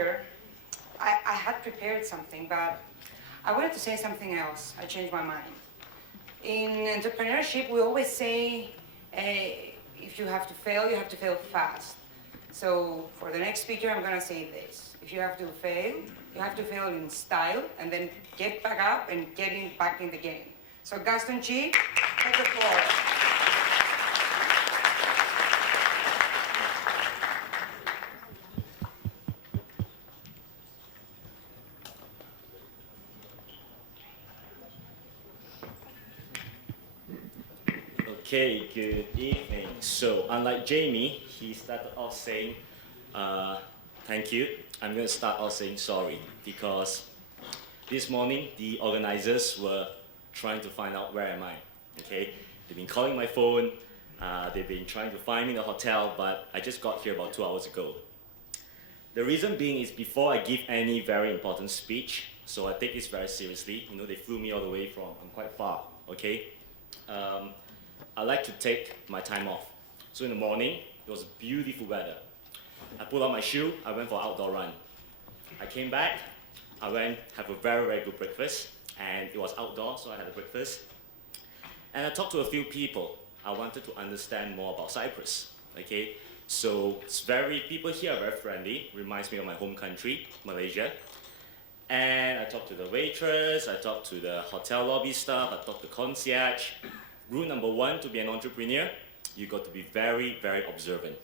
speaker, I had prepared something, but I wanted to say something else. I changed my mind. In entrepreneurship, we always say, if you have to fail fast. So for the next speaker, I'm going to say this. If you have to fail, you have to fail in style and then get back up and back in the game. So Gaston Chee, take the floor. Okay, good evening. So, unlike Jamie, he started off saying, thank you. I'm going to start off saying sorry because this morning the organizers were trying to find out where am I, okay? They've been calling my phone, they've been trying to find me in the hotel, but I just got here about 2 hours ago. The reason being is before I give any very important speech, so I take this very seriously. You know, they flew me all the way from quite far, okay? I like to take my time off. So in the morning, it was beautiful weather. I pulled out my shoe, I went for an outdoor run. I came back, I went have a very, very good breakfast, and it was outdoor, so I had a breakfast. And I talked to a few people. I wanted to understand more about Cyprus, okay? So people here are very friendly, reminds me of my home country, Malaysia. And I talked to the waitress, I talked to the hotel lobby staff, I talked to concierge. Rule number one to be an entrepreneur, you got to be very, very observant.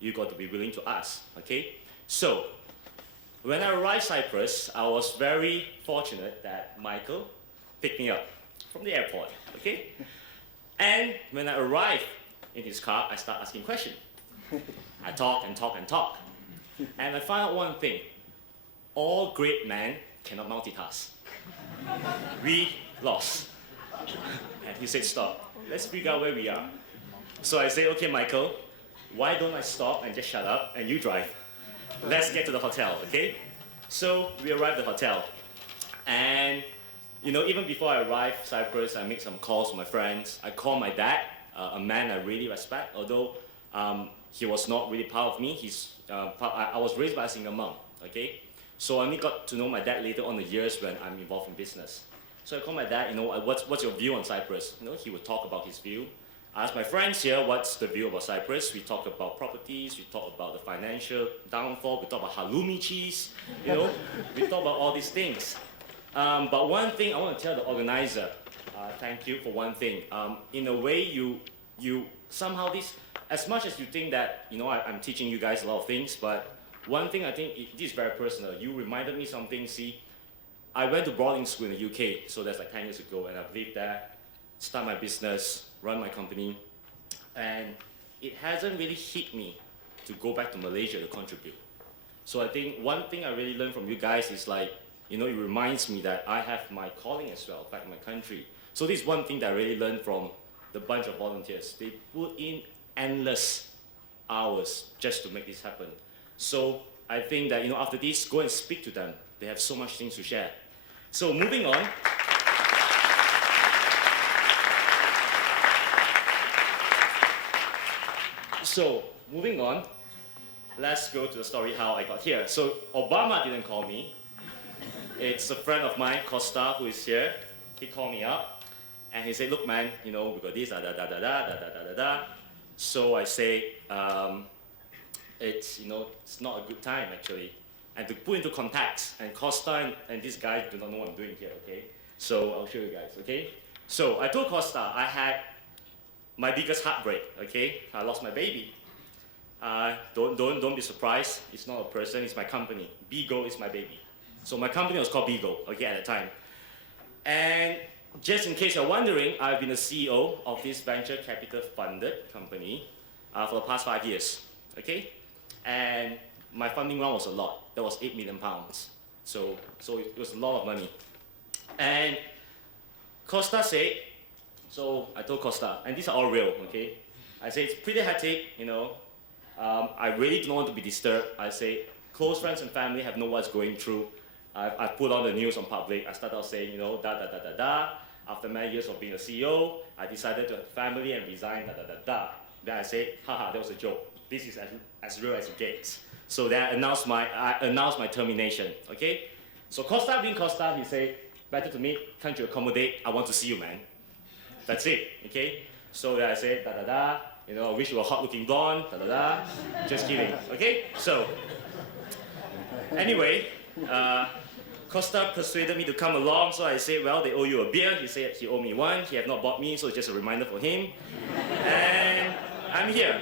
You got to be willing to ask, okay? So, when I arrived Cyprus, I was very fortunate that Michael picked me up from the airport, okay? And when I arrived in his car, I started asking questions. I talk and talk and talk. And I found out one thing. All great men cannot multitask. We lost. And he said, stop. Let's figure out where we are. So I said, okay, Michael, why don't I stop and just shut up and you drive? Let's get to the hotel, okay? So we arrived at the hotel. And, you know, even before I arrived Cyprus, I made some calls to my friends. I called my dad, a man I really respect, although he was not really part of me. I was raised by a single mom, okay? So I only got to know my dad later on the years when I'm involved in business. So I called my dad, you know, what's your view on Cyprus? You know, he would talk about his view. I asked my friends here, what's the view about Cyprus? We talked about properties, we talked about the financial downfall, we talked about halloumi cheese, you know, we talked about all these things. But one thing I want to tell the organizer, thank you for one thing. In a way, you somehow as much as you think that, you know, I'm teaching you guys a lot of things, but one thing I think, this is very personal. You reminded me something, see, I went to boarding school in the UK, so that's like 10 years ago, and I've lived there, start my business, run my company, and it hasn't really hit me to go back to Malaysia to contribute. So I think one thing I really learned from you guys is like, you know, it reminds me that I have my calling as well back in my country. So this is one thing that I really learned from the bunch of volunteers. They put in endless hours just to make this happen. So I think that, you know, after this, go and speak to them. They have so much things to share. So moving on. Let's go to the story how I got here. So Obama didn't call me. It's a friend of mine, Costa, who is here. He called me up and he said, look man, you know, we got this, da da da da da da da da da. So I say, it's, you know, it's not a good time actually. And to put into context, and Costa and this guy do not know what I'm doing here, okay? So I'll show you guys, okay? So I told Costa I had my biggest heartbreak, okay? I lost my baby. Don't be surprised. It's not a person, it's my company. Bigo is my baby. So my company was called Bigo, okay, at the time. And just in case you're wondering, I've been the CEO of this venture capital funded company for the past 5 years, okay? And my funding round was a lot. That was £8 million. So it was a lot of money. And Costa said, so I told Costa, and these are all real, okay? I said, it's pretty hectic, you know. I really don't want to be disturbed. I say, close friends and family have known what's going through. I put on the news on public. I started out saying, you know, da da da da da. After many years of being a CEO, I decided to have family and resign, da da da da. Then I said, haha, that was a joke. This is as real as it gets. So then I announced my termination, okay? So Costa being Costa, he said, better to me, can't you accommodate? I want to see you, man. That's it, okay? So then I said, da-da-da, you know, I wish you were a hot-looking blonde, da-da-da. Just kidding, okay? So, anyway, Costa persuaded me to come along, so I said, well, they owe you a beer. He said he owed me one. He had not bought me, so it's just a reminder for him. And I'm here.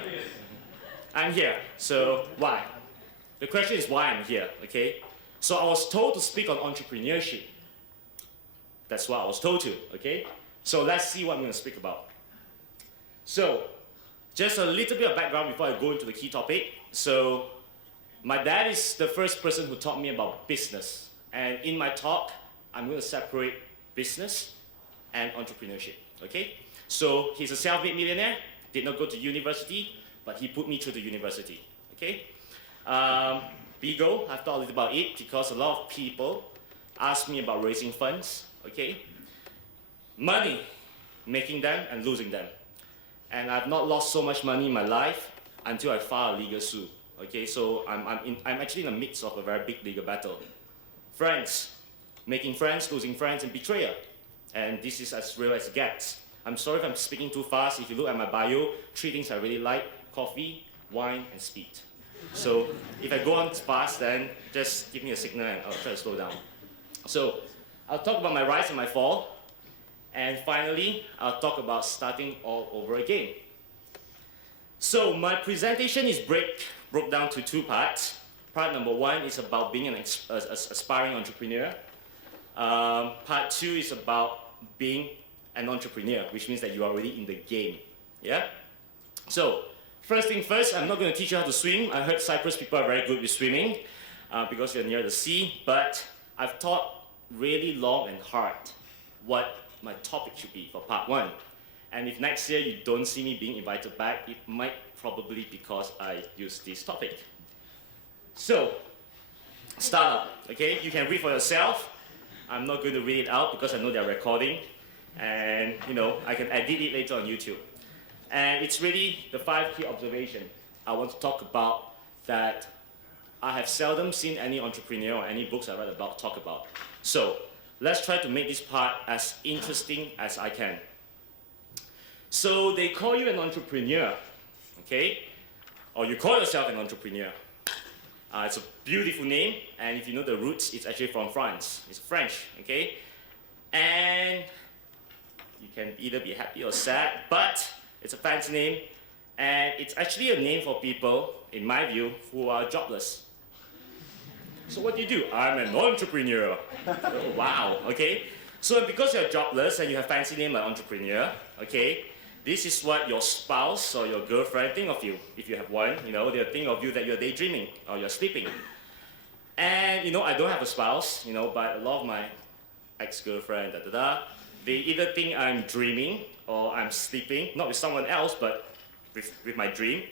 I'm here. So, why? The question is why I'm here, okay? So I was told to speak on entrepreneurship. That's what I was told to, okay? So let's see what I'm going to speak about. So, just a little bit of background before I go into the key topic. So, my dad is the first person who taught me about business. And in my talk, I'm going to separate business and entrepreneurship, okay? So, he's a self-made millionaire, did not go to university, but he put me through the university, okay? Bigo, I've thought a little about it because a lot of people ask me about raising funds, okay? Money, making them and losing them. And I've not lost so much money in my life until I filed a legal suit, okay? So I'm actually in the midst of a very big legal battle. Friends, making friends, losing friends, and betrayal. And this is as real as it gets. I'm sorry if I'm speaking too fast. If you look at my bio, 3 things I really like: coffee, wine, and speed. So if I go on fast, then just give me a signal and I'll try to slow down. So I'll talk about my rise and my fall. And finally, I'll talk about starting all over again. So my presentation is broke down to 2 parts. Part number 1 is about being an aspiring entrepreneur. Part 2 is about being an entrepreneur, which means that you are already in the game. Yeah? So, first thing first, I'm not going to teach you how to swim. I heard Cyprus people are very good with swimming because you're near the sea, but I've thought really long and hard what my topic should be for part 1. And if next year you don't see me being invited back, it might probably because I use this topic. So, startup, okay? You can read for yourself. I'm not going to read it out because I know they're recording. And, you know, I can edit it later on YouTube. And it's really the 5 key observations I want to talk about that I have seldom seen any entrepreneur or any books I read about talk about. So, let's try to make this part as interesting as I can. So, they call you an entrepreneur, okay? Or you call yourself an entrepreneur. It's a beautiful name, and if you know the roots, it's actually from France. It's French, okay? And you can either be happy or sad, but it's a fancy name, and it's actually a name for people, in my view, who are jobless. So what do? I'm an entrepreneur. Oh, wow, okay? So because you're jobless and you have fancy name like entrepreneur, okay, this is what your spouse or your girlfriend think of you. If you have one, you know, they'll think of you that you're daydreaming or you're sleeping. And, you know, I don't have a spouse, you know, but a lot of my ex-girlfriend, they either think I'm dreaming or I'm sleeping, not with someone else, but with my dream.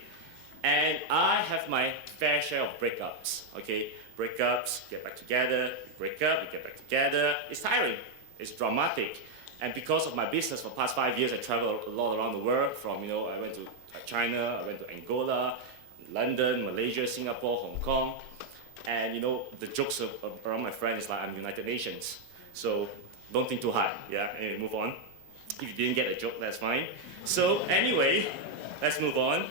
And I have my fair share of breakups, okay? Breakups, get back together, break up, we get back together. It's tiring, it's dramatic. And because of my business for the past 5 years, I traveled a lot around the world. From, you know, I went to China, I went to Angola, London, Malaysia, Singapore, Hong Kong. And, you know, the jokes around my friend is like I'm United Nations. So don't think too hard, yeah? Anyway, move on. If you didn't get a joke, that's fine. So anyway, let's move on.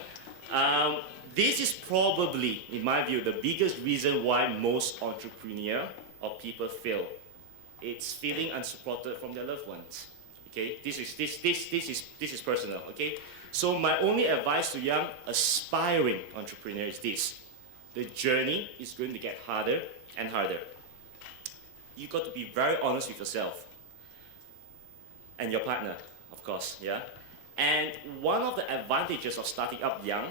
This is probably, in my view, the biggest reason why most entrepreneurs or people fail. It's feeling unsupported from their loved ones. Okay, this is personal. Okay, so my only advice to young aspiring entrepreneurs is this: the journey is going to get harder and harder. You got to be very honest with yourself and your partner, of course. Yeah, and one of the advantages of starting up young,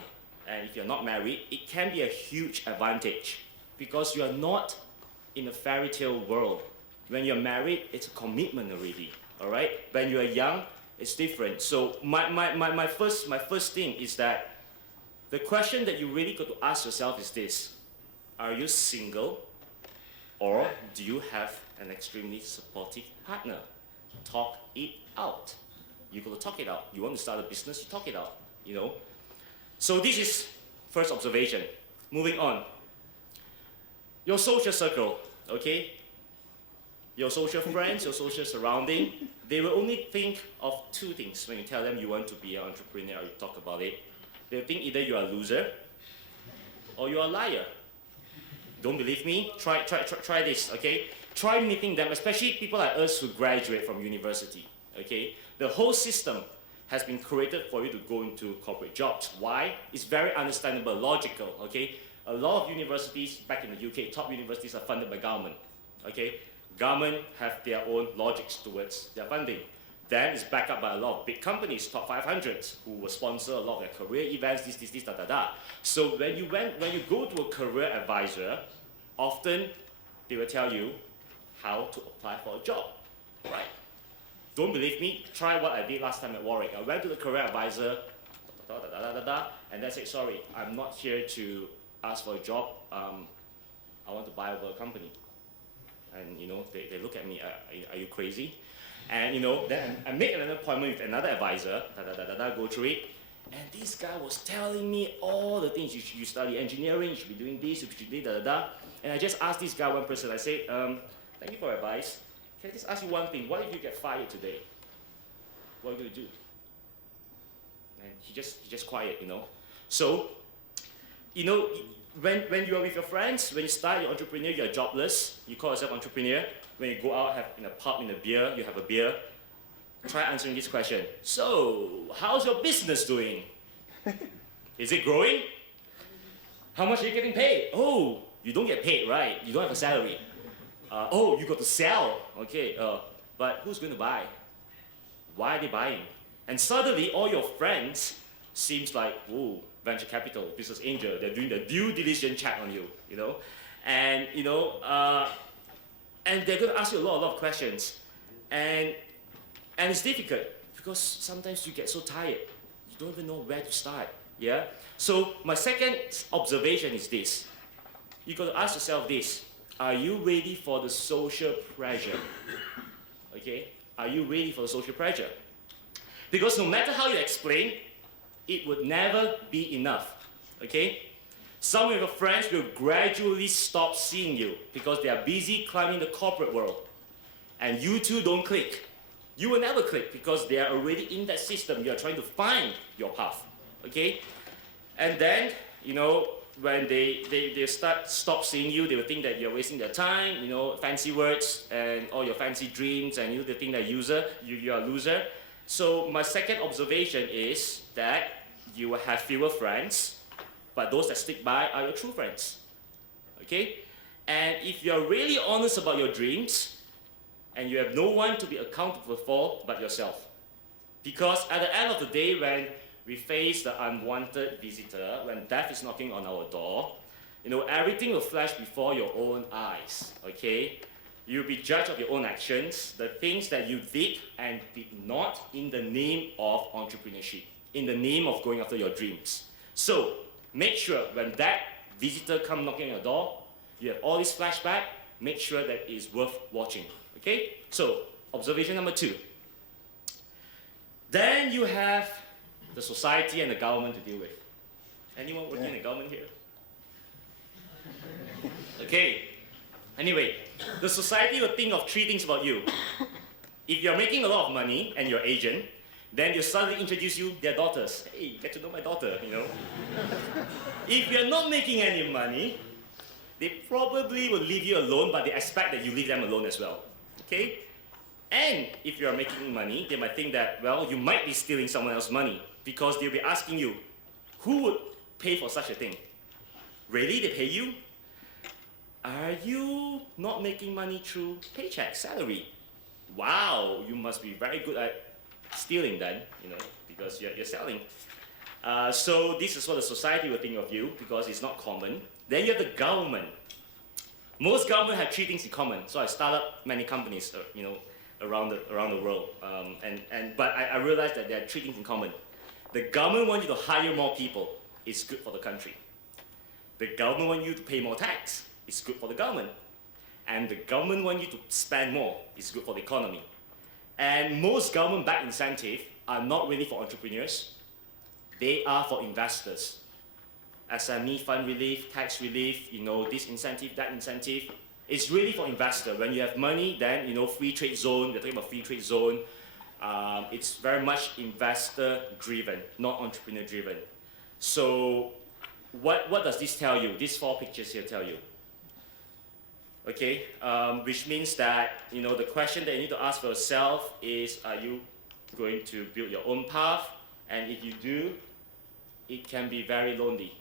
and if you're not married, it can be a huge advantage because you are not in a fairy tale world. When you're married, it's a commitment already, all right? When you're young, it's different. So my first thing is that the question that you really got to ask yourself is this: are you single, or do you have an extremely supportive partner? Talk it out. You got to talk it out. You want to start a business, you talk it out, you know? So this is first observation. Moving on. your social circle, okay? Your social friends, your social surrounding, they will only think of two things when you tell them you want to be an entrepreneur or you talk about it. They'll think either you're a loser or you're a liar. Don't believe me? Try this, okay? Try meeting them, especially people like us who graduate from university, okay? The whole system has been created for you to go into corporate jobs. Why? It's very understandable, logical, okay? A lot of universities back in the UK, top universities are funded by government, okay? Government have their own logics towards their funding. Then it's backed up by a lot of big companies, top 500s, who will sponsor a lot of their career events, this, da. So when you go to a career advisor, often they will tell you how to apply for a job, right? Don't believe me? Try what I did last time at Warwick. I went to the career advisor, and they said, sorry, I'm not here to ask for a job. I want to buy over a company. And they look at me, are you crazy? And then I make another appointment with another advisor, go through it. And this guy was telling me all the things. You study engineering, you should be doing this, you should do da. And I just asked this guy one person, I said, thank you for your advice. Can I just ask you one thing? What if you get fired today? What are you going to do? And he just quiet, So, when you are with your friends, when you start your entrepreneur, you're jobless, you call yourself entrepreneur. When you go out, have in a pub, in a beer, you have a beer. Try answering this question. So, how's your business doing? Is it growing? How much are you getting paid? Oh, you don't get paid, right? You don't have a salary. Oh, you got to sell. Okay, but who's going to buy? Why are they buying? And suddenly, all your friends seems like, oh, venture capital, business angel, they're doing the due diligence check on you, and and they're going to ask you a lot of questions, and it's difficult because sometimes you get so tired, you don't even know where to start. Yeah. So my second observation is this: you got to ask yourself this: are you ready for the social pressure? Okay, are you ready for the social pressure? Because no matter how you explain, it would never be enough, okay? Some of your friends will gradually stop seeing you because they are busy climbing the corporate world. And you two don't click. You will never click because they are already in that system. You are trying to find your path, okay? And then, when they stop seeing you, they will think that you're wasting their time, fancy words and all your fancy dreams, and they think that you are a loser. So my second observation is that you will have fewer friends, but those that stick by are your true friends, okay? And if you're really honest about your dreams, and you have no one to be accountable for but yourself, because at the end of the day, when we face the unwanted visitor, when death is knocking on our door, everything will flash before your own eyes, okay? You'll be judged of your own actions, the things that you did and did not in the name of entrepreneurship, in the name of going after your dreams. So, make sure when that visitor comes knocking on your door, you have all this flashback, make sure that it is worth watching, okay? So, observation number 2. Then you have the society and the government to deal with. Anyone working in the government here? Okay. Anyway, the society will think of 3 things about you. If you're making a lot of money and you're Asian, then they'll suddenly introduce you their daughters. Hey, get to know my daughter, If you're not making any money, they probably will leave you alone, but they expect that you leave them alone as well. Okay? And if you're making money, they might think that, well, you might be stealing someone else's money, because they'll be asking you, who would pay for such a thing? Really? They pay you? Are you not making money through paycheck, salary? Wow, you must be very good at stealing then, because you're selling. So this is what the society will think of you, because it's not common. Then you have the government. Most government have 3 things in common. So I started up many companies, around the world. But I realized that there are 3 things in common. The government wants you to hire more people. It's good for the country. The government wants you to pay more tax. It's good for the government. And the government wants you to spend more. It's good for the economy. And most government-backed incentives are not really for entrepreneurs. They are for investors. SME fund relief, tax relief, this incentive, that incentive. It's really for investor. When you have money, then, free trade zone, we're talking about free trade zone. It's very much investor driven, not entrepreneur driven. So what does this tell you? These 4 pictures here tell you. Okay, which means that, the question that you need to ask for yourself is, are you going to build your own path? And if you do, it can be very lonely.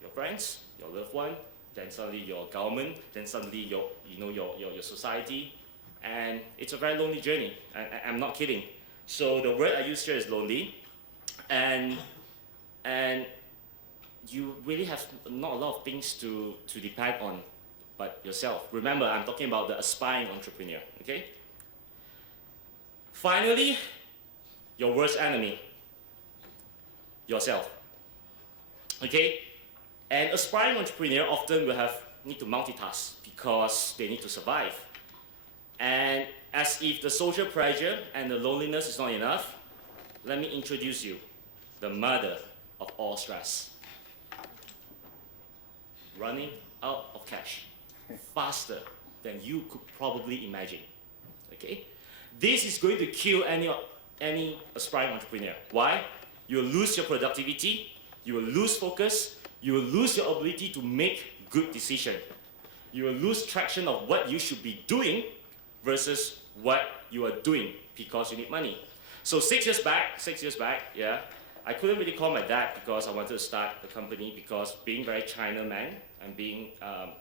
Your friends, your loved one, then suddenly your government, then suddenly your society, and it's a very lonely journey. I'm not kidding. So the word I use here is lonely, and you really have not a lot of things to depend on but yourself. Remember, I'm talking about the aspiring entrepreneur, okay? Finally, your worst enemy, yourself, okay? And aspiring entrepreneur often will need to multitask because they need to survive. And as if the social pressure and the loneliness is not enough, let me introduce you the mother of all stress. Running out of cash faster than you could probably imagine. Okay? This is going to kill any aspiring entrepreneur. Why? You will lose your productivity, you will lose focus, you will lose your ability to make good decisions. You will lose traction of what you should be doing versus what you are doing because you need money. So 6 years back, yeah, I couldn't really call my dad because I wanted to start the company because being very China man and being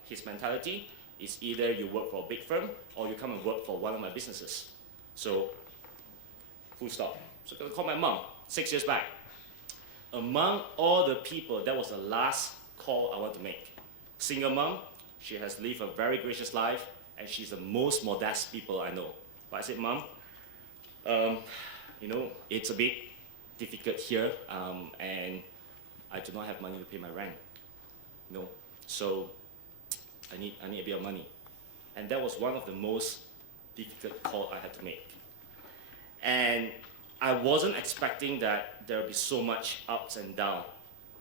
his mentality is either you work for a big firm or you come and work for one of my businesses. So, full stop. So I called my mom 6 years back. Among all the people, that was the last call I want to make. Single mom, she has lived a very gracious life and she's the most modest people I know. But I said, Mom, it's a bit difficult here and I do not have money to pay my rent. So I need a bit of money. And that was one of the most difficult calls I had to make. And I wasn't expecting that there would be so much ups and downs,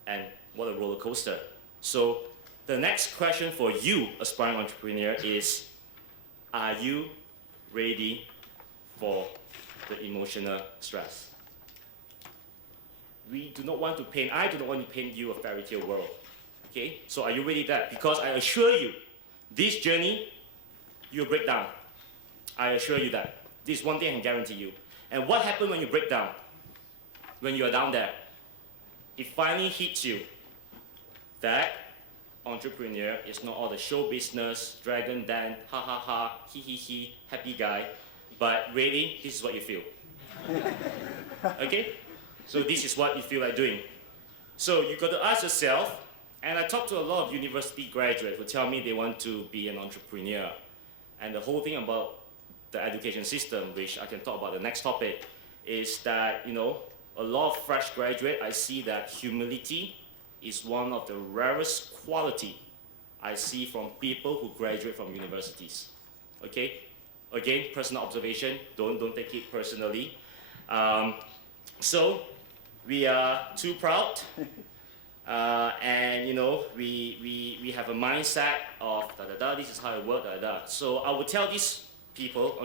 and what a roller coaster. So the next question for you, aspiring entrepreneur, is, are you ready for the emotional stress? I do not want to paint you a fairy tale world. Okay? So are you ready for that? Because I assure you, this journey, you'll break down. I assure you that. This is one thing I can guarantee you. And what happens when you break down? When you are down there? It finally hits you that entrepreneur is not all the show business, dragon dan, ha ha ha, he he he, happy guy. But really, this is what you feel. Okay? So this is what you feel like doing. So you got to ask yourself, and I talk to a lot of university graduates who tell me they want to be an entrepreneur. And the whole thing about the education system, which I can talk about the next topic, is that, a lot of fresh graduates, I see that humility is one of the rarest quality I see from people who graduate from universities. Okay? Again, personal observation, don't take it personally. So, we are too proud, and we have a mindset of this is how it works, So I would tell these people,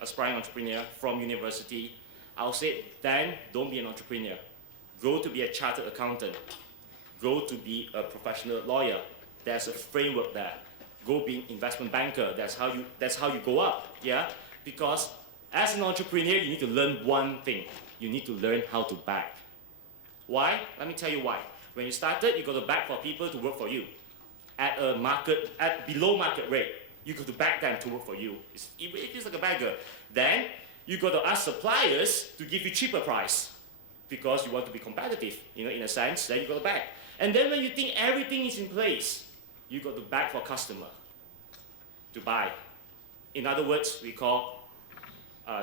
aspiring entrepreneur from university, I'll say, then don't be an entrepreneur. Go to be a chartered accountant. Go to be a professional lawyer. There's a framework there. Go be an investment banker. That's how you go up. Yeah? Because as an entrepreneur, you need to learn one thing. You need to learn how to beg. Why? Let me tell you why. When you started, you got to beg for people to work for you at below market rate. You got to beg them to work for you. It is like a beggar. Then you got to ask suppliers to give you cheaper price because you want to be competitive, in a sense. Then you got to beg. And then when you think everything is in place, you got to beg for customer to buy. In other words, we call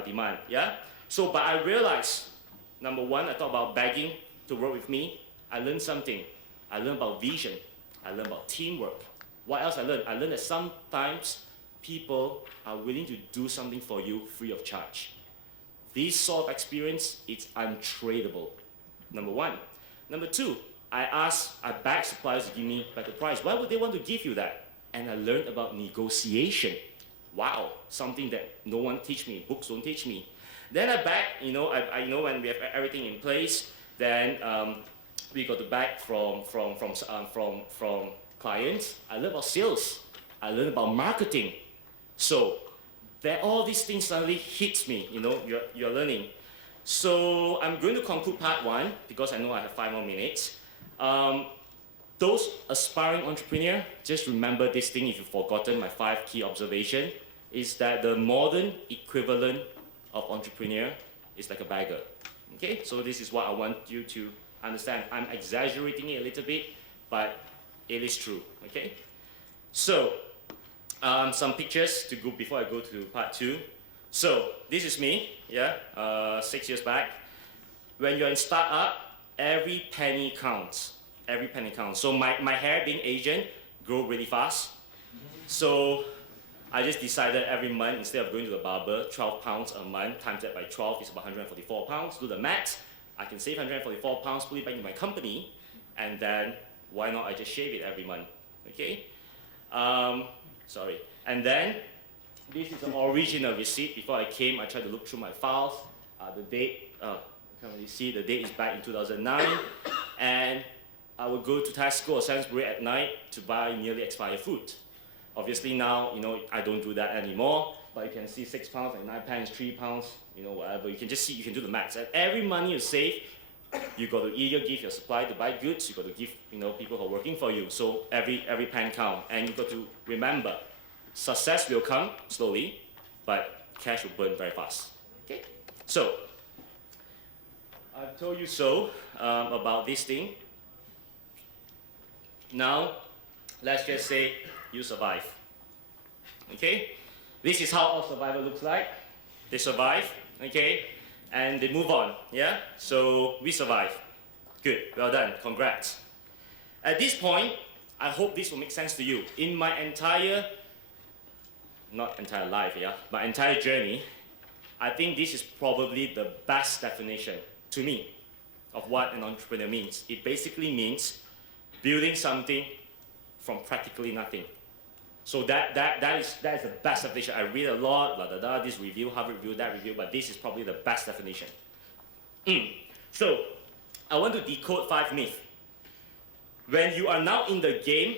demand. Yeah. So, but I realized, number one, I thought about begging to work with me. I learned something. I learned about vision. I learned about teamwork. What else I learned? I learned that sometimes people are willing to do something for you free of charge. This sort of experience is untradeable. Number one. Number two, I beg suppliers to give me better price. Why would they want to give you that? And I learned about negotiation. Wow, something that no one teach me, books don't teach me. Then I beg, I know when we have everything in place, then we got the bag from clients. I learned about sales. I learned about marketing. So that all these things suddenly hits me. You're learning. So I'm going to conclude part 1 because I know I have 5 more minutes. Those aspiring entrepreneur, just remember this thing if you've forgotten my 5 key observation, is that the modern equivalent of entrepreneur is like a beggar. Okay, so this is what I want you to understand. I'm exaggerating it a little bit, but it is true. Okay, so some pictures to go before I go to part 2. So this is me, 6 years back. When you're in startup, every penny counts. Every penny counts. So my hair, being Asian, grow really fast. So I just decided every month, instead of going to the barber, 12 pounds a month, times that by 12 is about 144 pounds. Do the math. I can save 144 pounds, put it back in my company, and then why not I just shave it every month, okay? Sorry. And then, this is an original receipt. Before I came, I tried to look through my files. The date, I can't really see, the date is back in 2009. And I would go to Tesco or Sainsbury at night to buy nearly expired food. Obviously now, I don't do that anymore, but you can see 6 pounds, like 9 pence, 3 pounds, whatever. You can just see, you can do the maths. And every money you save, you got to either give your supplier to buy goods, you got to give, people who are working for you. So every pen count. And you got to remember, success will come slowly, but cash will burn very fast. Okay? So, I've told you so about this thing. Now, let's just say you survive. Okay? This is how a survivor looks like. They survive, okay? And they move on, yeah? So we survive. Good, well done, congrats. At this point, I hope this will make sense to you. In my not entire life, my entire journey, I think this is probably the best definition to me of what an entrepreneur means. It basically means building something from practically nothing. So that is the best definition. I read a lot, this review, Harvard review, that review, but this is probably the best definition. So, I want to decode 5 myths. When you are now in the game,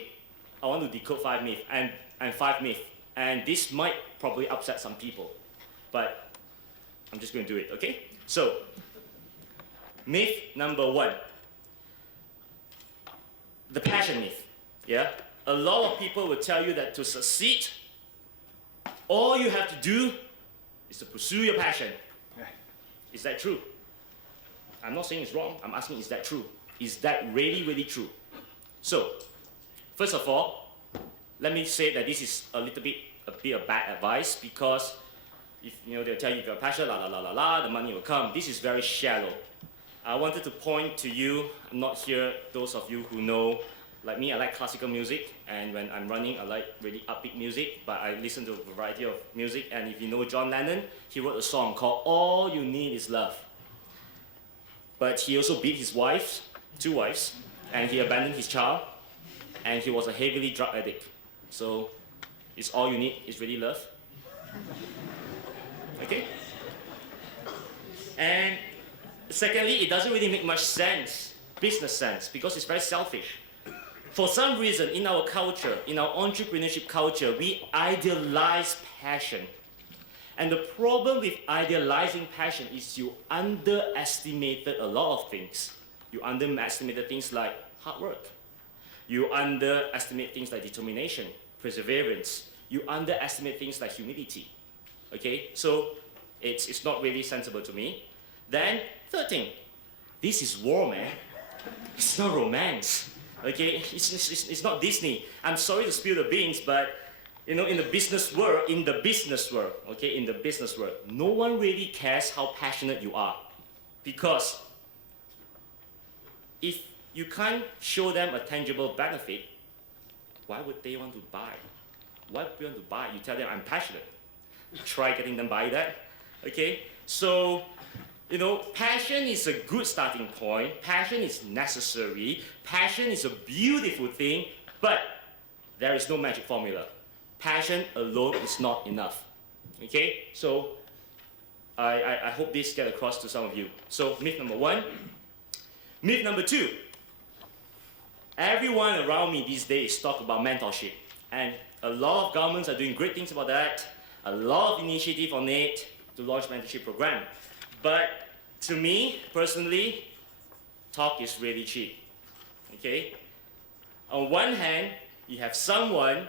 I want to decode 5 myths and 5 myths. And this might probably upset some people, but I'm just going to do it, okay? So, myth number 1. The passion myth, A lot of people will tell you that to succeed, all you have to do is to pursue your passion. Is that true? I'm not saying it's wrong. I'm asking, is that true? Is that really, really true? So, first of all, let me say that this is a bit of bad advice, because if they'll tell you if you're passionate, the money will come. This is very shallow. I wanted to point to you, I'm not here, those of you who know, like me, I like classical music, and when I'm running, I like really upbeat music, but I listen to a variety of music, and if you know John Lennon, he wrote a song called All You Need Is Love. But he also beat his wives, 2 wives, and he abandoned his child, and he was a heavily drug addict. So, is all you need is really love? Okay? And secondly, it doesn't really make much sense, business sense, because it's very selfish. For some reason, in our culture, in our entrepreneurship culture, we idealize passion. And the problem with idealizing passion is you underestimated a lot of things. You underestimated things like hard work. You underestimate things like determination, perseverance. You underestimate things like humility. Okay? So, it's not really sensible to me. Then, third thing, this is war, man. It's not romance. Okay? It's not Disney. I'm sorry to spill the beans, but in the business world, no one really cares how passionate you are. Because if you can't show them a tangible benefit, why would they want to buy? Why would they want to buy? You tell them, I'm passionate. Try getting them buy that. Okay? So, You know, passion is a good starting point. Passion is necessary. Passion is a beautiful thing, but there is no magic formula. Passion alone is not enough. Okay? So, I hope this gets across to some of you. So, myth number 1. Myth number 2. Everyone around me these days talk about mentorship. And a lot of governments are doing great things about that. A lot of initiative on it to launch mentorship program. But to me, personally, talk is really cheap. Okay? On one hand, you have someone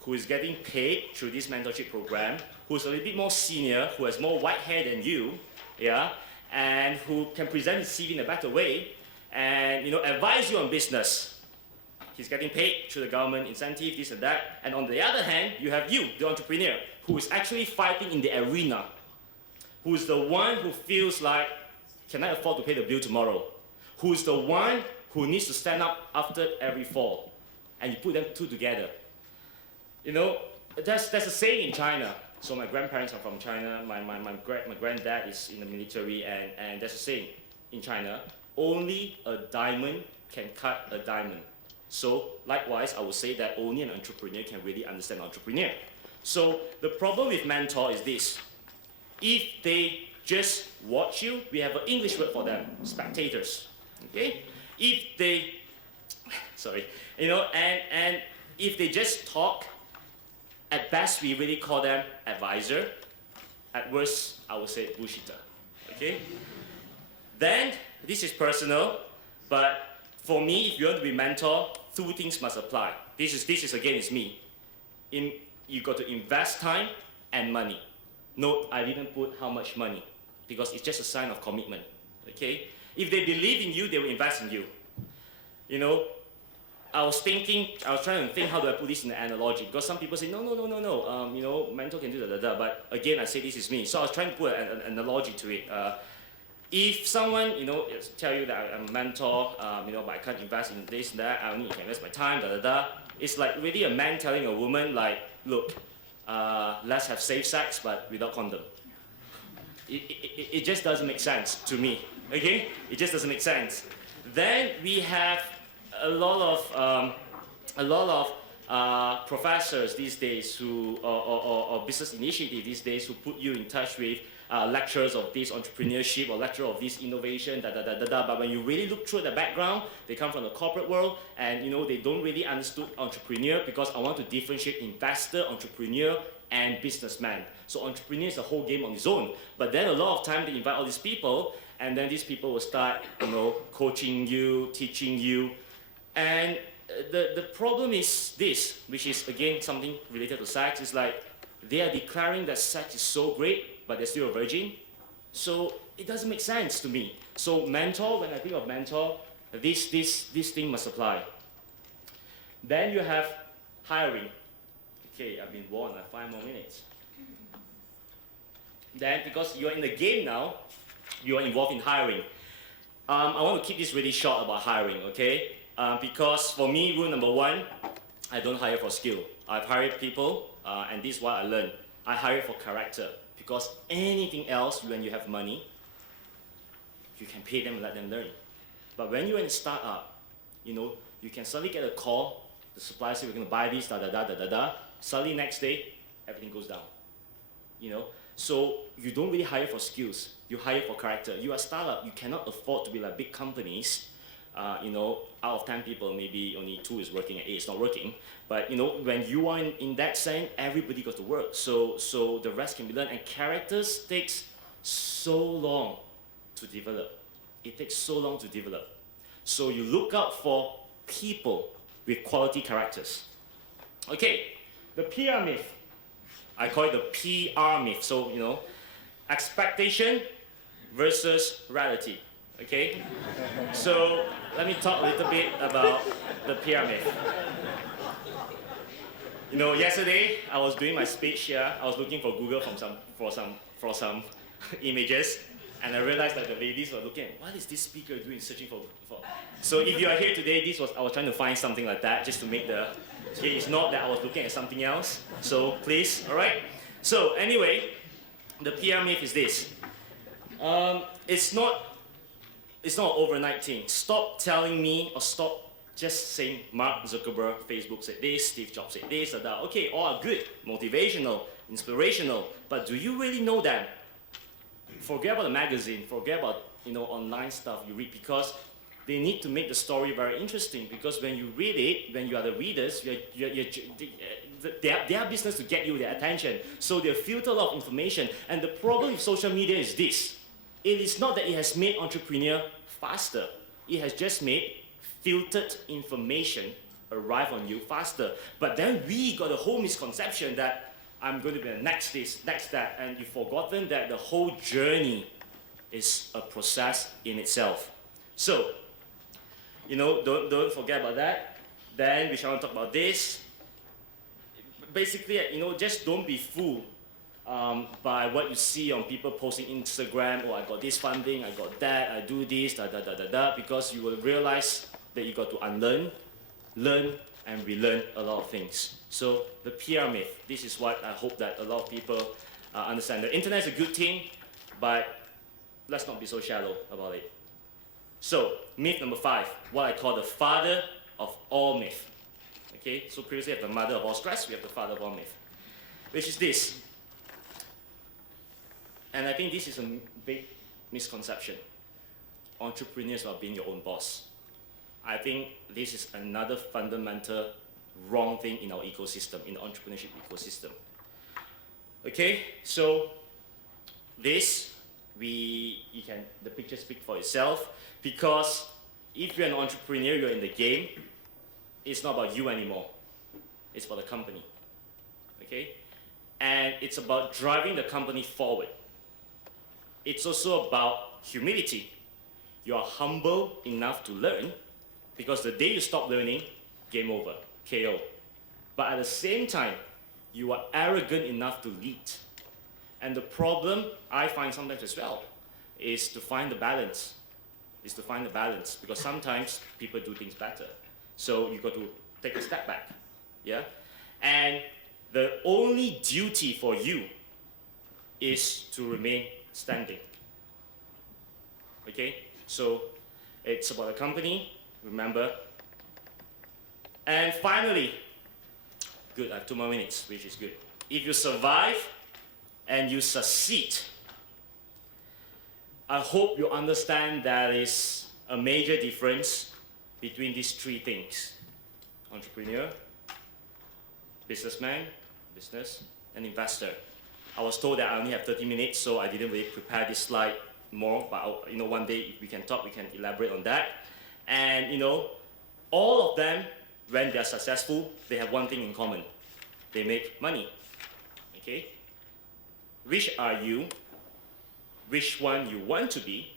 who is getting paid through this mentorship program, who's a little bit more senior, who has more white hair than you, yeah, and who can present his CV in a better way, and advise you on business. He's getting paid through the government incentive, this and that. And on the other hand, you have you, the entrepreneur, who is actually fighting in the arena, who is the one who feels like, can I afford to pay the bill tomorrow? Who is the one who needs to stand up after every fall? And you put them two together. There's a saying in China. So my grandparents are from China. My granddad is in the military, and there's a saying in China, only a diamond can cut a diamond. So likewise, I would say that only an entrepreneur can really understand entrepreneur. So the problem with mentor is this. If they just watch you, we have an English word for them, spectators. Okay? If they, and if they just talk, at best we really call them advisor. At worst, I would say bullshitter. Okay? Then, this is personal, but for me, if you want to be mentor, 2 things must apply. This is again, it's me. You got to invest time and money. Note, I didn't put how much money, because it's just a sign of commitment. Okay? If they believe in you, they will invest in you. I was trying to think how do I put this in an analogy, because some people say, no, mentor can do that, but again, I say this is me. So I was trying to put an analogy to it. If someone, tell you that I'm a mentor, but I can't invest in this and that, I only can invest my time, it's like really a man telling a woman, like, look, let's have safe sex, but without condom. It just doesn't make sense to me, okay? It just doesn't make sense. Then we have a lot of professors these days or business initiatives these days who put you in touch with lecturers of this entrepreneurship or lecturer of this innovation, but when you really look through the background, they come from the corporate world, and they don't really understand entrepreneur, because I want to differentiate investor, entrepreneur, and businessman. So entrepreneur is a whole game on its own. But then a lot of time they invite all these people, and then these people will start, coaching you, teaching you, and the problem is this, which is again something related to sex. Is like they are declaring that sex is so great, but they're still a virgin. So it doesn't make sense to me. So mentor, when I think of mentor, this thing must apply. Then you have hiring. Okay, I've been warned, 5 more minutes. Then, because you're in the game now, you are involved in hiring. I want to keep this really short about hiring, okay? Because for me, rule number 1, I don't hire for skill. I've hired people, and this is what I learned. I hire for character. Because anything else, when you have money, you can pay them and let them learn. But when you're in a startup, you can suddenly get a call, the supplier says, we're going to buy this, Suddenly next day, everything goes down. So you don't really hire for skills. You hire for character. You are a startup. You cannot afford to be like big companies. Out of 10 people, maybe only 2 is working and 8 is not working. But when you are in that sense, everybody goes to work. So the rest can be learned. And characters takes so long to develop. It takes so long to develop. So you look out for people with quality characters. Okay, the PR myth. I call it the PR myth. So, expectation versus reality. Okay? So, let me talk a little bit about the PR myth. Yesterday I was doing my speech here. I was looking for Google for some images, and I realized that the ladies were looking at, what is this speaker doing, searching for. So if you are here today, I was trying to find something like that just to make the. Okay, it's not that I was looking at something else. So please, all right. So anyway, the PR myth is this. It's not an overnight thing. Stop telling me or stop just saying Mark Zuckerberg, Facebook said this, Steve Jobs said this, or that. Okay, all are good, motivational, inspirational, but do you really know them? Forget about the magazine, forget about online stuff you read, because they need to make the story very interesting, because when you read it, when you are the readers, their business to get you their attention. So they filter a lot of information, and the problem with social media is this. It is not that it has made entrepreneur faster. It has just made filtered information arrive on you faster. But then we got a whole misconception that I'm going to be the next this, next that, and you've forgotten that the whole journey is a process in itself. So, don't forget about that. Then we shall talk about this. Basically, just don't be fooled by what you see on people posting Instagram, oh, I got this funding, I got that, I do this, because you will realize that you got to unlearn, learn, and relearn a lot of things. So the PR myth, this is what I hope that a lot of people understand. The internet is a good thing, but let's not be so shallow about it. So, myth number 5, what I call the father of all myth. Okay, so previously we have the mother of all stress, we have the father of all myth, which is this. And I think this is a big misconception. Entrepreneurs are being your own boss. I think this is another fundamental wrong thing in our ecosystem, in the entrepreneurship ecosystem. Okay, so this, the picture speaks for itself, because if you're an entrepreneur, you're in the game, it's not about you anymore. It's about the company. Okay? And it's about driving the company forward. It's also about humility. You are humble enough to learn, because the day you stop learning, game over, KO. But at the same time, you are arrogant enough to lead. And the problem I find sometimes as well is to find the balance. Because sometimes people do things better. So you got to take a step back. Yeah? And the only duty for you is to remain standing. Okay? So it's about the company, remember. And finally, good, I have 2 more minutes, which is good. If you survive and you succeed, I hope you understand there is a major difference between these 3 things: entrepreneur, businessman, business, and investor. I was told that I only have 30 minutes, so I didn't really prepare this slide more, but one day if we can talk, we can elaborate on that. And all of them, when they're successful, they have one thing in common: they make money. Okay? Which are you? Which one you want to be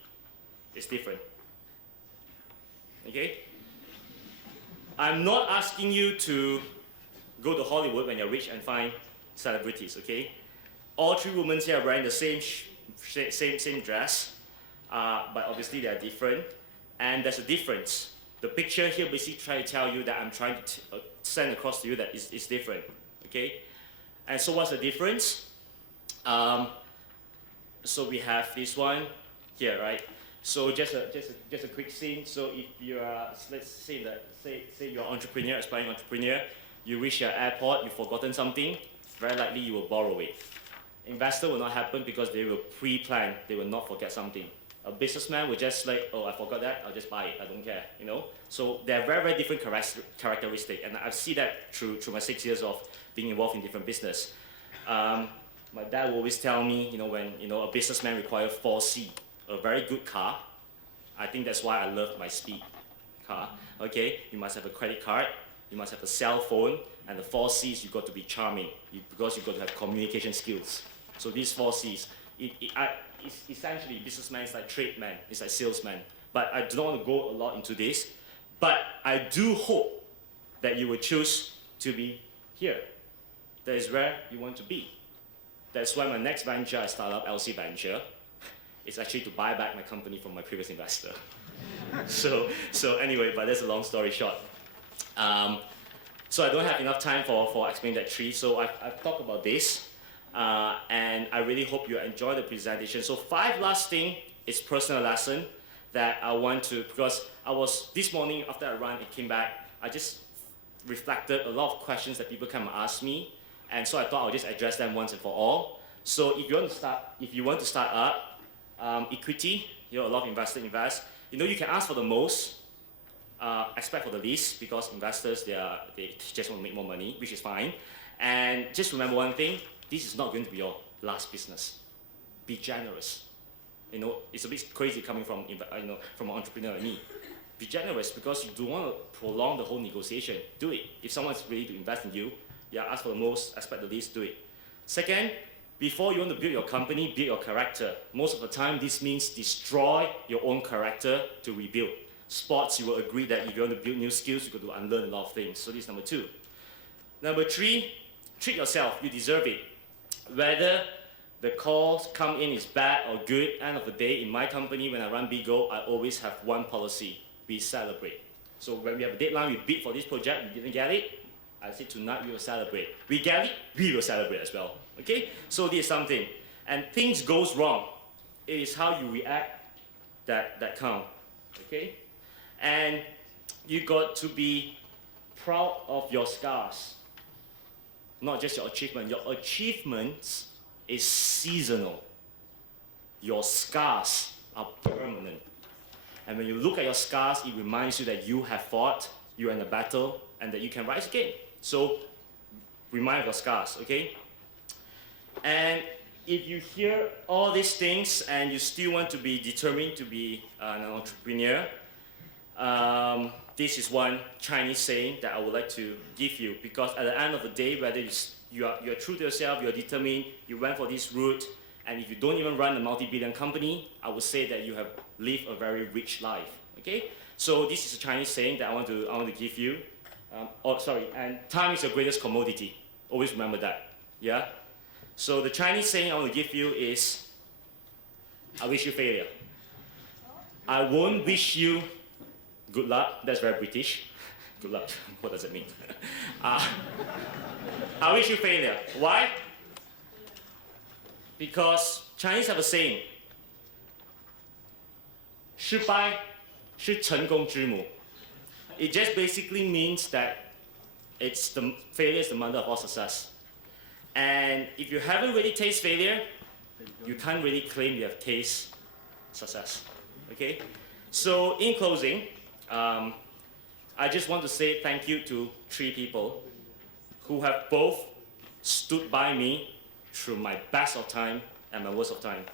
is different. Okay? I'm not asking you to go to Hollywood when you're rich and find celebrities, okay? All 3 women here are wearing the same dress, but obviously they are different, and there's a difference. The picture here basically trying to tell you that I'm trying to send across to you that it's different, okay? And so what's the difference? So we have this one here, right? So just a quick scene. So if you are, let's say you're an entrepreneur, aspiring entrepreneur, you reach your airport, you've forgotten something, very likely you will borrow it. Investor will not happen because they will pre-plan, they will not forget something. A businessman will just like, oh, I forgot that, I'll just buy it, I don't care, So they're very, very different characteristics, and I've seen that through my 6 years of being involved in different business. My dad will always tell me, when a businessman requires 4C, a very good car. I think that's why I love my speed car. Okay, you must have a credit card, you must have a cell phone, and the 4Cs, you got to be charming because you got to have communication skills. So these 4Cs, it's essentially businessman is like tradesman, it's like salesman. But I do not want to go a lot into this. But I do hope that you will choose to be here. That is where you want to be. That's why my next venture, I start up LC Venture, is actually to buy back my company from my previous investor. So anyway, but that's a long story short. So I don't have enough time for explaining that 3. So I've talked about this. And I really hope you enjoy the presentation. So 5 last thing is personal lesson that I want to, because this morning after I ran, it came back, I just reflected a lot of questions that people come and ask me, and so I thought I'll just address them once and for all. So if you want to start up, equity, a lot of investors invest. You can ask for the most, expect for the least, because investors, they just want to make more money, which is fine. And just remember one thing, this is not going to be your last business. Be generous. It's a bit crazy coming from from an entrepreneur like me. Be generous, because you don't want to prolong the whole negotiation. Do it. If someone's ready to invest in you, ask for the most, expect the least, do it. Second, before you want to build your company, build your character. Most of the time, this means destroy your own character to rebuild. Sports, you will agree that if you want to build new skills, you've got to unlearn a lot of things. So this is number 2. Number 3, treat yourself. You deserve it. Whether the calls come in is bad or good, end of the day, in my company, when I run Bigo, I always have one policy: we celebrate. So when we have a deadline, we bid for this project, we didn't get it, I say tonight we will celebrate. We get it, we will celebrate as well. Okay? So this is something. And things goes wrong. It is how you react that count. Okay? And you got to be proud of your scars. Not just your achievement. Your achievements is seasonal. Your scars are permanent. And when you look at your scars, it reminds you that you have fought, you're in a battle, and that you can rise again. So, remind of your scars, okay? And if you hear all these things and you still want to be determined to be an entrepreneur, this is one Chinese saying that I would like to give you, because at the end of the day, whether you're true to yourself, you're determined, you went for this route, and if you don't even run a multi-billion company, I would say that you have lived a very rich life. Okay? So this is a Chinese saying that I want to give you. And time is your greatest commodity. Always remember that. Yeah? So the Chinese saying I want to give you is, I wish you failure. I won't wish you good luck. That's very British. Good luck. What does it mean? I wish you failure. Why? Because Chinese have a saying, 失败是成功之母. It just basically means that failure is the mother of all success. And if you haven't really tasted failure, you can't really claim you have tasted success. Okay? So in closing, I just want to say thank you to 3 people who have both stood by me through my best of time and my worst of time.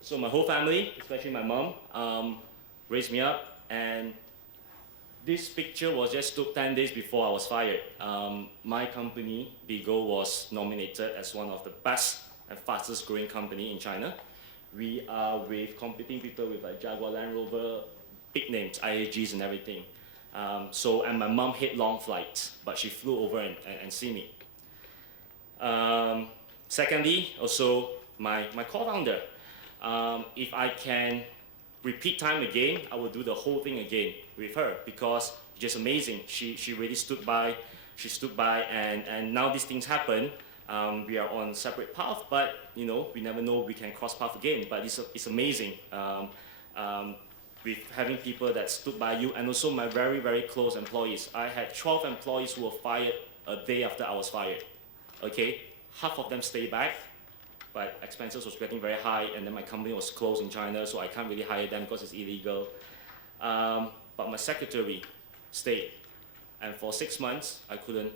So my whole family, especially my mom, raised me up, and this picture was just took 10 days before I was fired. My company, Bigo, was nominated as one of the best and fastest growing company in China. We are with competing people with like Jaguar, Land Rover, big names, IAGs and everything. And my mom hate long flights, but she flew over and see me. Secondly, also my co-founder. If I can repeat time again, I will do the whole thing again with her, because it's just amazing. She really stood by. She stood by, and now these things happen. We are on separate paths, but we never know we can cross paths again. But it's amazing with having people that stood by you, and also my very, very close employees. I had 12 employees who were fired a day after I was fired. Okay, half of them stayed back, but expenses was getting very high, and then my company was closed in China, so I can't really hire them because it's illegal. But my secretary stayed, and for 6 months I couldn't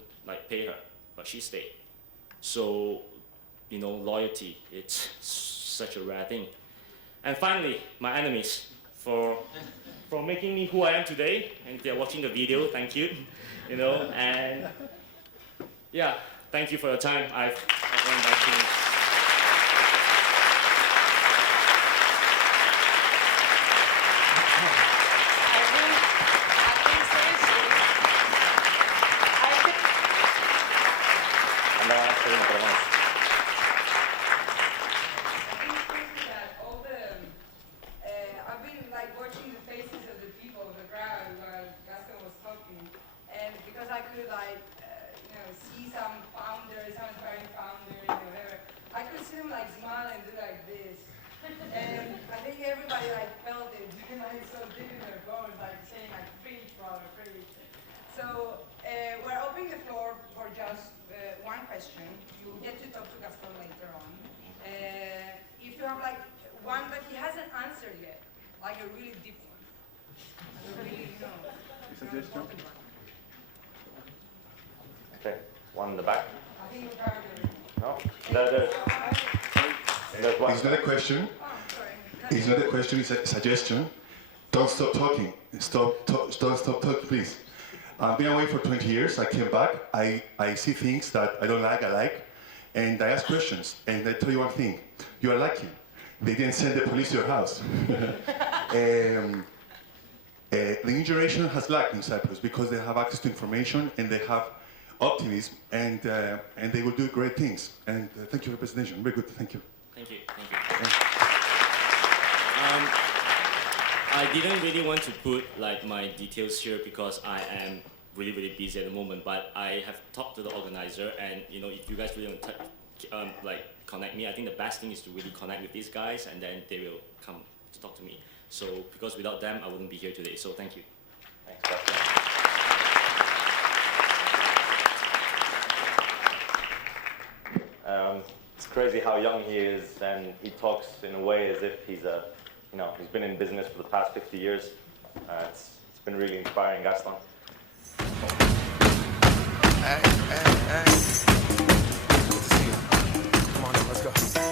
pay her, but she stayed. So, loyalty, it's such a rare thing. And finally, my enemies, for making me who I am today, and if they're watching the video, thank you. And yeah, thank you for your time. I've learned that thing. I've been watching the faces of the people on the ground while Gaston was talking, and because I could And I think everybody like felt it, like so deep in their bones, like saying like preach, brother, preach. So we're opening the floor for just one question. You get to talk to Gaston later on. If you have like one that he hasn't answered yet, like a really deep one, a really, important one. Okay, one in the back. I think you covered everything. No, there's one. It's not a question. Oh, sorry. It's not a question. It's a suggestion. Don't stop talking. Don't stop talking, please. I've been away for 20 years. I came back. I see things that I don't like. I like, and I ask questions. And I tell you one thing: you are lucky. They didn't send the police to your house. The new generation has luck in Cyprus because they have access to information and they have optimism, and they will do great things. And thank you for the presentation. Very good. Thank you. Thank you. Thank you. I didn't really want to put like my details here because I am really busy at the moment. But I have talked to the organizer, and if you guys really want to like connect me, I think the best thing is to really connect with these guys, and then they will come to talk to me. So because without them, I wouldn't be here today. So thank you. Thanks, Gaston. It's crazy how young he is, and he talks in a way as if he's he's been in business for the past 50 years. It's been really inspiring, Gaston. Hey. Good to see you. Come on in, let's go.